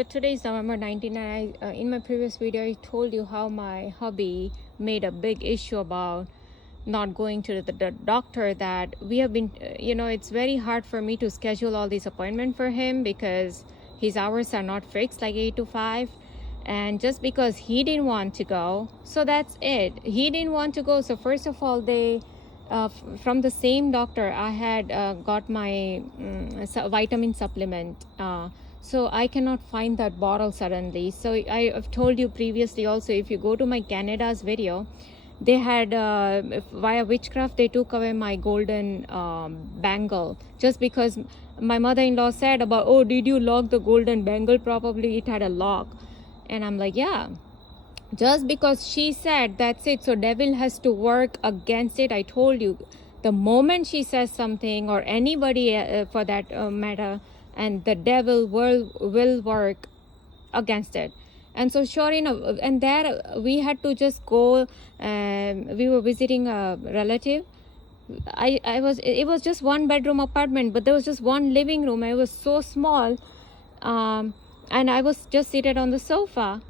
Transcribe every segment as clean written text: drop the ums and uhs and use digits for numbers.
So today is November 19th, and in my previous video I told you how my hubby made a big issue about not going to the doctor, that we have been, it's very hard for me to schedule all these appointments for him because his hours are not fixed, like 8 to 5. And just because he didn't want to go, so that's it. He didn't want to go. So first of all, they from the same doctor I had got my vitamin supplement. So I cannot find that bottle suddenly. So I have told you previously also, if you go to my Canada's video, they had via witchcraft they took away my golden bangle, just because my mother-in-law said about, oh, did you lock the golden bangle? Probably it had a lock. And I'm like, yeah, just because she said, that's it. So devil has to work against it. I told you, the moment she says something, or anybody for that matter, and the devil will work against it. And so sure enough, and there we had to just go. We were visiting a relative. It was just one bedroom apartment, but there was just one living room. It was so small, and I was just seated on the sofa,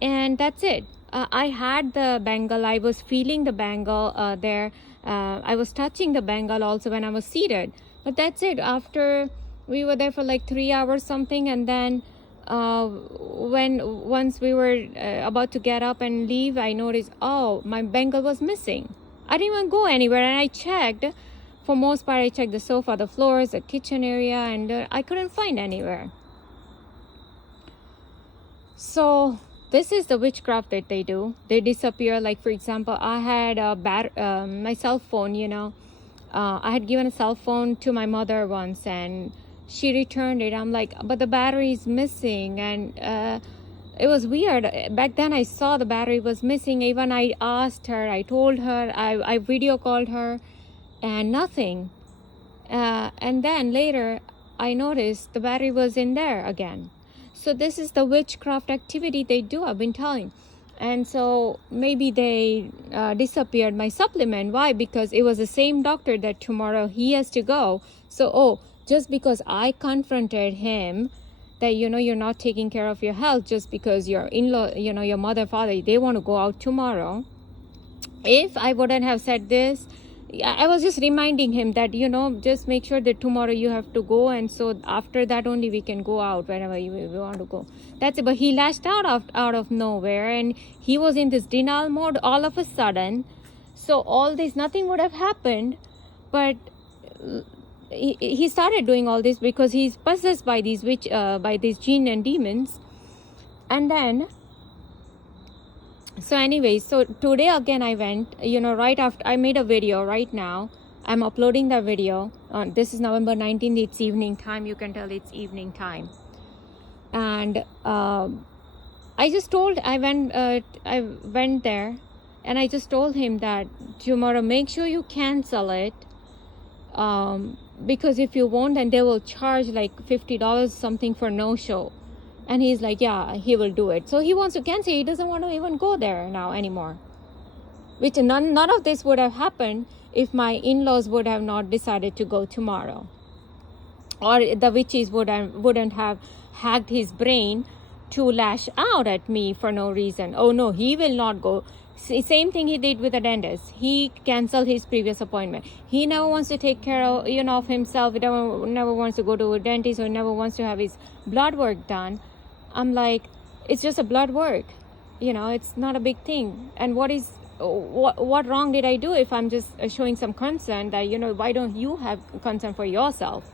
and that's it. I had the bangle. I was feeling the bangle there. I was touching the bangle also when I was seated. But that's it. After we were there for like 3 hours something, and then once we were about to get up and leave, I noticed, oh, my bangle was missing. I didn't even go anywhere, and I checked. For most part, I checked the sofa, the floors, the kitchen area, and I couldn't find anywhere. So this is the witchcraft that they do. They disappear. Like, for example, I had my cell phone, I had given a cell phone to my mother once, and she returned it. I'm like, but the battery is missing. And it was weird. Back then I saw the battery was missing. Even I asked her, I told her, I video called her, and nothing. And then later I noticed the battery was in there again. So this is the witchcraft activity they do, I've been telling. And so maybe they disappeared my supplement. Why? Because it was the same doctor that tomorrow he has to go. So, just because I confronted him that, you're not taking care of your health, just because your in-law, your mother, father, they want to go out tomorrow. If I wouldn't have said this, I was just reminding him that, just make sure that tomorrow you have to go. And so after that only we can go out whenever we want to go. That's it. But he lashed out of nowhere, and he was in this denial mode all of a sudden. So all this, nothing would have happened. But he started doing all this because he's possessed by these jinn and demons. And then, so anyways, so today again I went, right after I made a video. Right now I'm uploading the video. This is November 19th. It's evening time. You can tell it's evening time. And I went there, and I just told him that tomorrow make sure you cancel it, because if you won't, then they will charge like $50 something for no show. And he's like, yeah, he will do it. So he wants to cancel. He doesn't want to even go there now anymore. Which none of this would have happened if my in-laws would have not decided to go tomorrow. Or the witches wouldn't have hacked his brain to lash out at me for no reason. Oh no, he will not go. Same thing he did with the dentist. He canceled his previous appointment. He never wants to take care of, of himself. He never wants to go to a dentist, or never wants to have his blood work done. I'm like, it's just a blood work. It's not a big thing. And what wrong did I do if I'm just showing some concern that, why don't you have concern for yourself?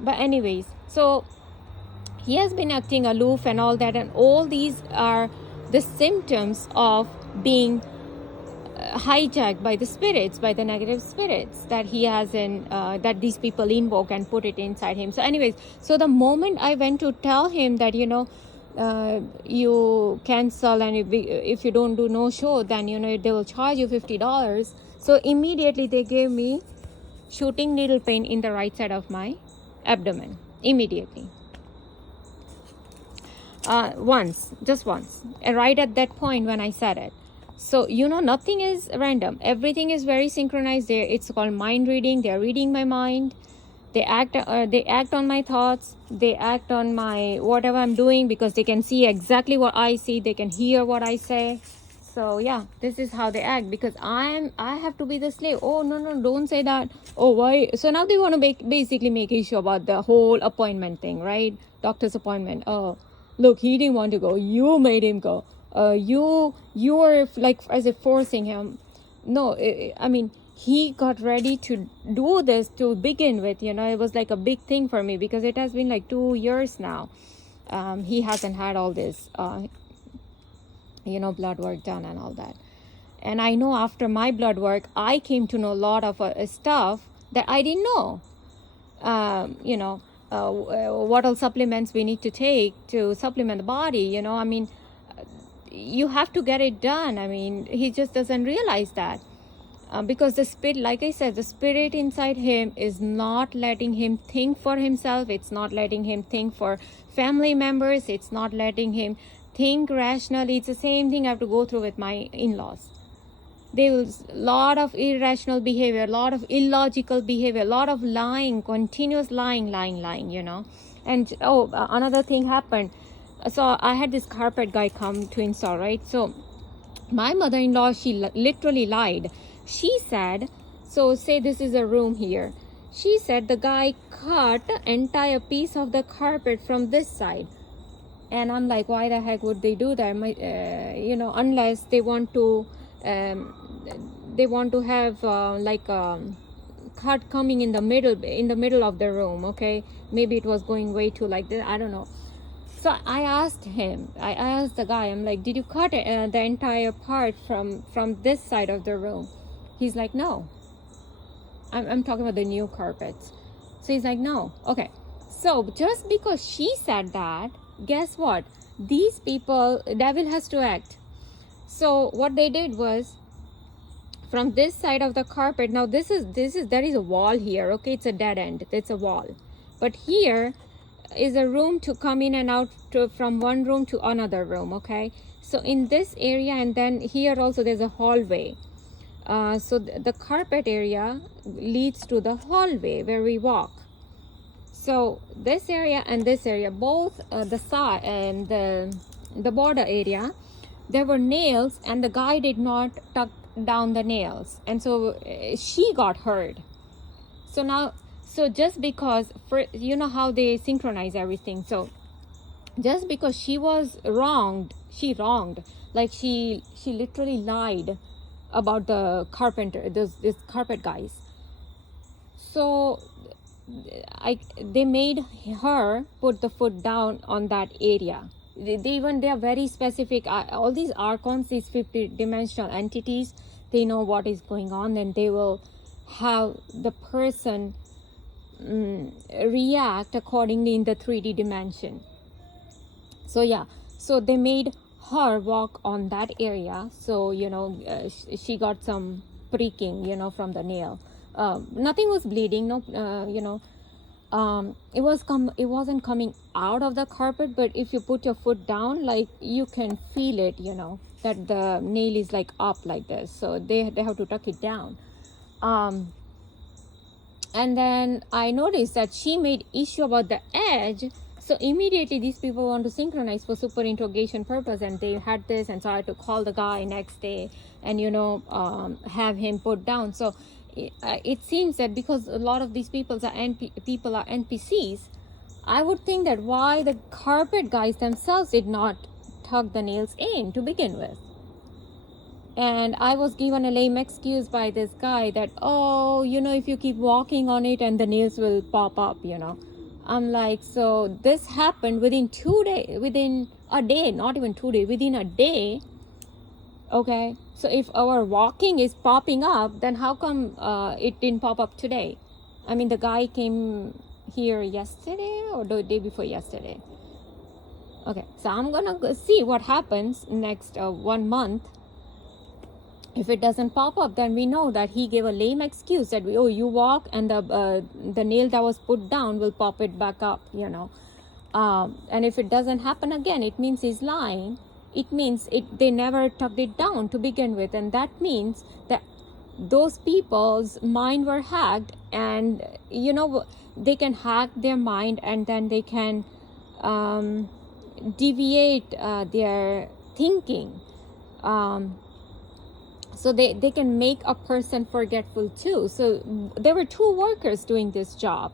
But anyways, so he has been acting aloof and all that. And all these are the symptoms of being hijacked by the spirits, by the negative spirits that he has that these people invoke and put it inside him. So anyways, so the moment I went to tell him that, you cancel, and if you don't do no show, then, they will charge you $50. So immediately they gave me shooting needle pain in the right side of my abdomen. Immediately. Just once, right at that point when I said it. So, nothing is random. Everything is very synchronized there. It's called mind reading. They're reading my mind. They act on my thoughts, they act on my whatever I'm doing, because they can see exactly what I see, they can hear what I say. So yeah, this is how they act, because I have to be the slave. Oh no, don't say that. Oh, why? So now they want to basically make issue about the whole appointment thing, right? Doctor's appointment. Oh, look, he didn't want to go, you made him go. You were like as if forcing him. No, I mean, he got ready to do this to begin with. It was like a big thing for me, because it has been like 2 years now. He hasn't had all this blood work done and all that. And I know after my blood work, I came to know a lot of stuff that I didn't know. What all supplements we need to take to supplement the body. I mean, you have to get it done. I mean, he just doesn't realize that. Because the spirit, like I said, the spirit inside him is not letting him think for himself. It's not letting him think for family members. It's not letting him think rationally. It's the same thing I have to go through with my in-laws. There was a lot of irrational behavior, a lot of illogical behavior, a lot of lying, continuous lying. And another thing happened. So I had this carpet guy come to install, right? So my mother-in-law, she literally lied. She said, so say this is a room here. She said the guy cut the entire piece of the carpet from this side. And I'm like, why the heck would they do that? Unless they want to have like a cut coming in the middle of the room. Okay, maybe it was going way too like this. I don't know. So I asked the guy, I'm like, did you cut the entire part from this side of the room? He's like, no. I'm talking about the new carpets. So he's like, no. Okay. So just because she said that, guess what? These people, devil has to act. So what they did was, from this side of the carpet, now there is a wall here. Okay, it's a dead end. It's a wall. But here is a room to come in and out from one room to another room. Okay, so in this area, and then here also there's a hallway. So the carpet area leads to the hallway where we walk. So this area and this area, both the side and the border area, there were nails, and the guy did not tuck down the nails, and so she got hurt. So just because, you know how they synchronize everything. So just because she was wronged, like she literally lied about the carpenter, this carpet guys. So they made her put the foot down on that area. They are very specific. All these archons, these 50-dimensional entities, they know what is going on, and they will have the person react accordingly in the 3D dimension. So yeah, so they made her walk on that area. So she got some pricking from the nail. Nothing was bleeding, it wasn't coming out of the carpet, but if you put your foot down, like, you can feel it, that the nail is like up like this. So they have to tuck it down. And then I noticed that she made issue about the edge. So immediately these people want to synchronize for super interrogation purpose, and they had this, and so I had to call the guy next day and have him put down. So it seems that because a lot of these people are NPCs, I would think that why the carpet guys themselves did not tuck the nails in to begin with. And I was given a lame excuse by this guy that, if you keep walking on it and the nails will pop up, I'm like, so this happened within a day, not even 2 days, within a day. Okay, so if our walking is popping up, then how come it didn't pop up today? I mean, the guy came here yesterday or the day before yesterday. Okay, so I'm gonna see what happens next 1 month. If it doesn't pop up, then we know that he gave a lame excuse that you walk and the nail that was put down will pop it back up, and if it doesn't happen again, it means he's lying. It means they never tucked it down to begin with, and that means that those people's mind were hacked, and you know, they can hack their mind, and then they can deviate their thinking. So they can make a person forgetful too. So there were two workers doing this job.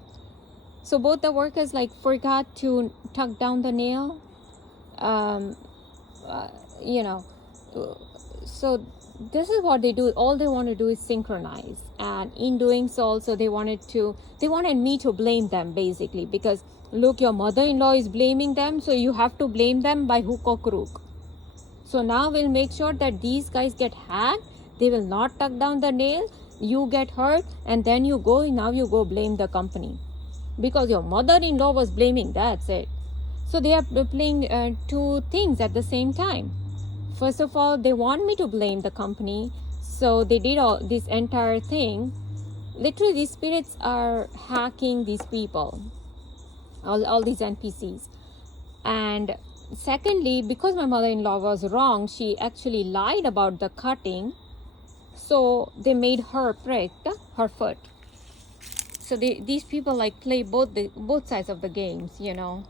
So both the workers like forgot to tuck down the nail, you know. So this is what they do. All they want to do is synchronize, and in doing so also they wanted me to blame them, basically, because look, your mother-in-law is blaming them, so you have to blame them by hook or crook. So now we'll make sure that these guys get hacked. They will not tuck down the nail, you get hurt, and then you go blame the company because your mother-in-law was blaming. That's it. So they are playing two things at the same time. First of all, they want me to blame the company, so they did all this entire thing. Literally, these spirits are hacking these people, all these NPCs. And secondly, because my mother-in-law was wrong, she actually lied about the cutting, so they made her prick her foot. So these people like play both sides of the games, you know.